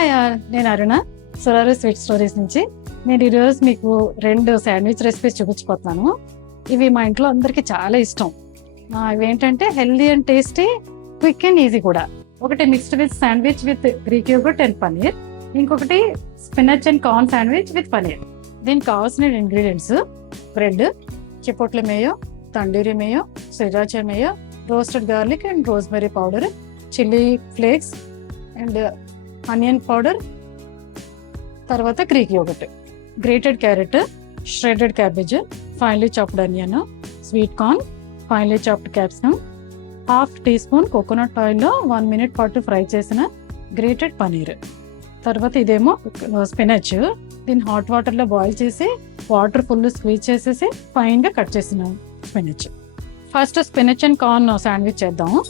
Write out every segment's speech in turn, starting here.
Hi నేను అరుణ సురారు sweet stories నుంచి. నేను ఈరోజు మీకు 2 శాండ్విచ్ రెసిపీస్ చూపించిపోతున్నాను. ఇవి మా ఇంట్లో అందరికీ చాలా ఇష్టం. ఇవేంటంటే healthy and tasty, quick and easy కూడా. ఒకటి mixed veg sandwich with Greek yogurt and paneer, ఇంకొకటి spinach and corn sandwich with paneer. దీనికి కావాల్సిన ingredients: bread, chipotle mayo, tandoori mayo, sriracha mayo, roasted garlic and rosemary powder, chilli flakes and onion powder, తర్వాత Greek yogurt, grated carrot, shredded cabbage, finely chopped onion, sweet corn, finely chopped capsicum, half teaspoon coconut ఆయిల్లో 1 minute పాటు fry చేసిన grated paneer. తర్వాత ఇదేమో spinach. దీన్ని hot వాటర్లో boil చేసి water full squeeze చేసేసి ఫైన్గా కట్ చేసిన spinach. First spinach and corn sandwich చేద్దాము.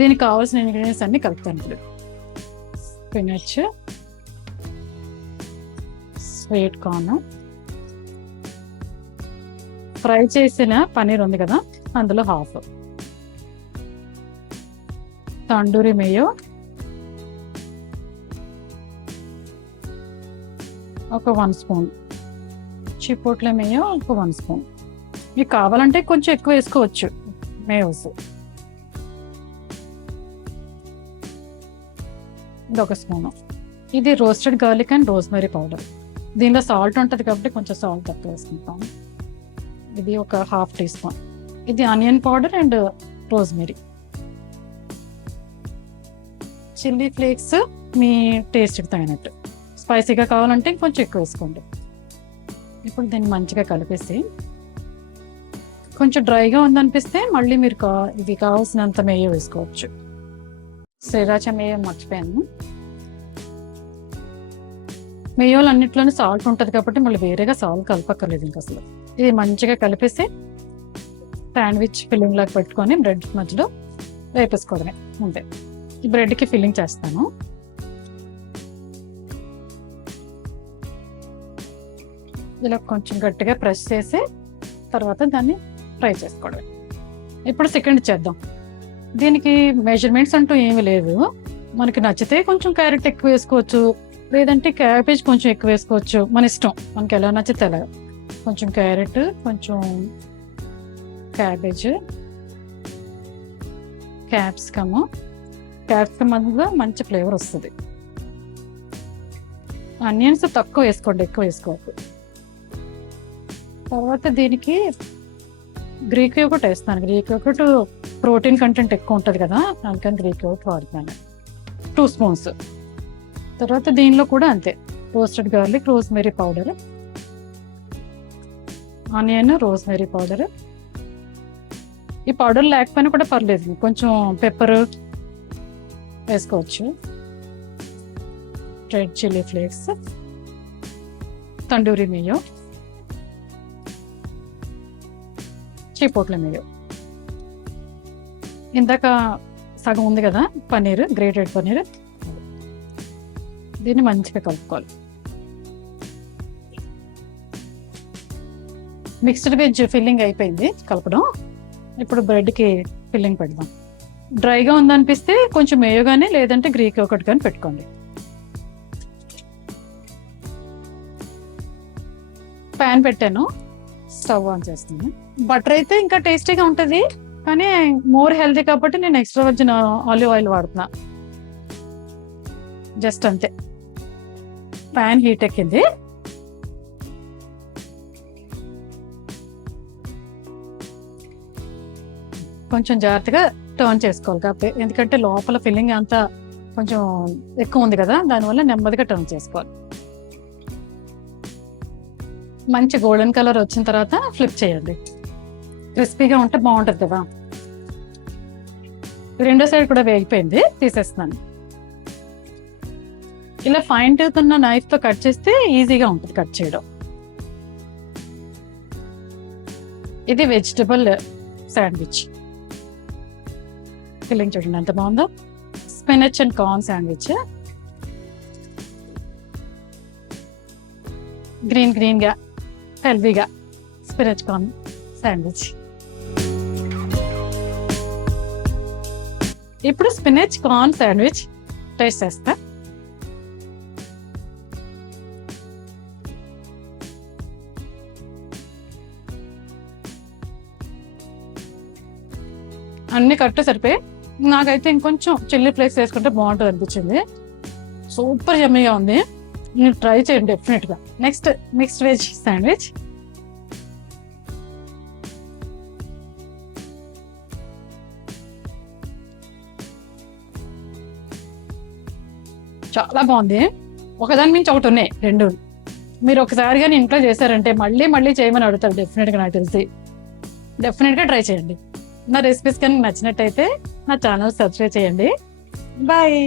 దీనికి కావాల్సిన ఇంగ్రీడియంట్స్ అన్ని కలుపుతాను. ఇప్పుడు స్పినచ్, స్వీట్ కార్న్, ఫ్రై చేసిన పనీర్ ఉంది కదా అందులో హాఫ్, తండూరి మేయో ఒక 1 స్పూన్, చిపోట్ల మేయో ఒక 1 స్పూన్. మీకు కావాలంటే కొంచెం ఎక్కువ వేసుకోవచ్చు మేయోస్. ఇది 1 స్పూను. ఇది roasted garlic and rosemary powder. దీనిలో సాల్ట్ ఉంటుంది కాబట్టి కొంచెం సాల్ట్ తక్కువ వేసుకుంటాం. ఇది ఒక హాఫ్ టీ స్పూన్. ఇది onion powder and rosemary. Chilli flakes మీ టేస్ట్కి తగినట్టు. స్పైసీగా కావాలంటే కొంచెం ఎక్కువ వేసుకోండి. ఇప్పుడు దీన్ని మంచిగా కలిపేసి, కొంచెం డ్రైగా ఉందనిపిస్తే మళ్ళీ మీరు ఇది కావాల్సినంత మేయో వేసుకోవచ్చు. శ్రీరాచా మేయో మర్చిపోయాను. మేయోలు అన్నిట్లోనే సాల్ట్ ఉంటుంది కాబట్టి మళ్ళీ వేరేగా సాల్ట్ కలపక్కర్లేదు ఇంకా అసలు. ఇది మంచిగా కలిపేసి శాండ్విచ్ ఫిల్లింగ్ లాగా పెట్టుకొని బ్రెడ్ మధ్యలో వేపేసుకోవడమే అంతే. ఈ బ్రెడ్కి ఫిల్లింగ్ చేస్తాను. ఇలా కొంచెం గట్టిగా ప్రెస్ చేసి తర్వాత దాన్ని ఫ్రై చేసుకోవడమే. ఇప్పుడు సెకండ్ చేద్దాం. దీనికి మెజర్మెంట్స్ అంటూ ఏమీ లేదు. మనకి నచ్చితే కొంచెం క్యారెట్ ఎక్కువ వేసుకోవచ్చు, లేదంటే క్యాబేజ్ కొంచెం ఎక్కువ వేసుకోవచ్చు. మన ఇష్టం, మనకి ఎలా నచ్చితే అలా. కొంచెం క్యారెట్, కొంచెం క్యాబేజ్, క్యాప్సికమ్ అందులో మంచి ఫ్లేవర్ వస్తుంది. ఆనియన్స్ తక్కువ వేసుకోండి, ఎక్కువ వేసుకోవద్దు. తర్వాత దీనికి గ్రీక్ యోగర్ట్ వేస్తాను. గ్రీక్ యోగర్ట్ ప్రోటీన్ కంటెంట్ ఎక్కువ ఉంటుంది కదా, అందుకని గ్రీక్ యోగర్ట్ వాడుతాను 2 స్పూన్స్. తర్వాత దీనిలో కూడా అంతే, roasted garlic, rosemary powder, onion, rosemary powder. ఈ పౌడర్ లేకపోయినా కూడా పర్లేదు, కొంచెం పెప్పర్ వేసుకోవచ్చు. Red chilli flakes, tandoori mayo, chipotle mayo. ఇందాక సగం ఉంది కదా పనీర్, గ్రేటెడ్ పనీర్. దీన్ని మంచిగా కలుపుకోవాలి. మిక్స్డ్ వెజ్ ఫిల్లింగ్ అయిపోయింది కలపడం. ఇప్పుడు బ్రెడ్కి ఫిల్లింగ్ పెడదాం. డ్రైగా ఉందనిపిస్తే కొంచెం మేయో కానీ లేదంటే గ్రీక్ యోగర్ట్ కానీ పెట్టుకోండి. ప్యాన్ పెట్టాను, స్టవ్ ఆన్ చేస్తాను. బటర్ అయితే ఇంకా టేస్టీగా ఉంటుంది, కానీ మోర్ హెల్తీ కాబట్టి నేను ఎక్స్ట్రా వర్జిన్ ఆలివ్ ఆయిల్ వాడుతున్నా. జస్ట్ అంతే. ప్యాన్ హీట్ ఎక్కింది. కొంచెం జాగ్రత్తగా టర్న్ చేసుకోవాలి కాకపోతే, ఎందుకంటే లోపల ఫిల్లింగ్ అంతా కొంచెం ఎక్కువ ఉంది కదా, దానివల్ల నెమ్మదిగా టర్న్ చేసుకోవాలి. మంచి గోల్డెన్ కలర్ వచ్చిన తర్వాత ఫ్లిప్ చేయండి. క్రిస్పీగా ఉంటే బాగుంటుంది కదా. రెండో సైడ్ కూడా వేగిపోయింది, తీసేస్తున్నాను. ఇలా ఫైన్ టూత్ ఉన్న నైఫ్ తో కట్ చేస్తే ఈజీగా ఉంటుంది కట్ చేయడం. ఇది వెజిటబుల్ శాండ్విచ్ ఫిల్లింగ్ చూడండి ఎంత బాగుందో. Spinach and corn sandwich. Green గా హెల్దీగా స్పినచ్ కార్న్ శాండ్విచ్. ఇప్పుడు స్పినచ్ కార్న్ శాండ్విచ్ టేస్ట్ చేస్తా. అన్ని కరెక్ట్ సరిపోయి. నాకైతే ఇంకొంచెం చిల్లీ ఫ్లేక్స్ వేసుకుంటే బాగుంటుంది అనిపించింది. సూపర్ యమ్మీగా ఉంది. మీరు ట్రై చేయండి డెఫినెట్గా. Next mixed veg sandwich. చాలా బాగుంది. ఒకదాని మించి ఒకటి ఉన్నాయి రెండు. మీరు ఒకసారి కానీ ఇంట్లో చేశారంటే మళ్ళీ మళ్ళీ చేయమని అడుగుతారు డెఫినెట్గా. నాకు తెలిసి డెఫినెట్గా ట్రై చేయండి. నా రెసిపీస్ కానీ నచ్చినట్టయితే నా ఛానల్ సబ్స్క్రైబ్ చేయండి. బాయ్.